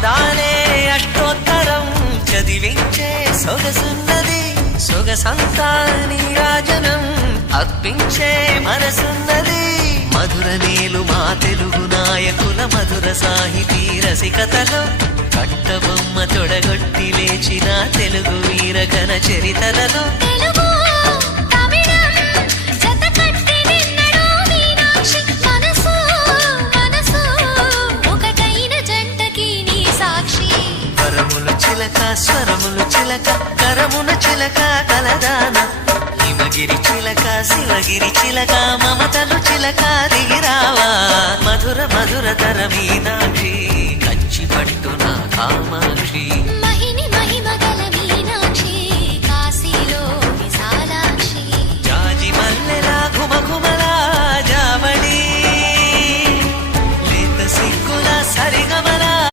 అందాలే అష్టోత్తరం చదివించే సొగసున్నది, సొగసంతా నీరాజనం అర్పించే మనసున్నది. మధుర నేలు మా తెలుగు నాయకుల మధుర సాహితీ రసికతలో కట్టబొమ్మ తొడగొట్టి లేచిన తెలుగు వీర ఘన చరితలలో స్వరములు చిలక కరమున చిలక కలదాన హిమగిరి చిలక శివగిరి చిలక మమతలు చిలక దిగిరావా మధుర మధుర తర మీనాక్షి.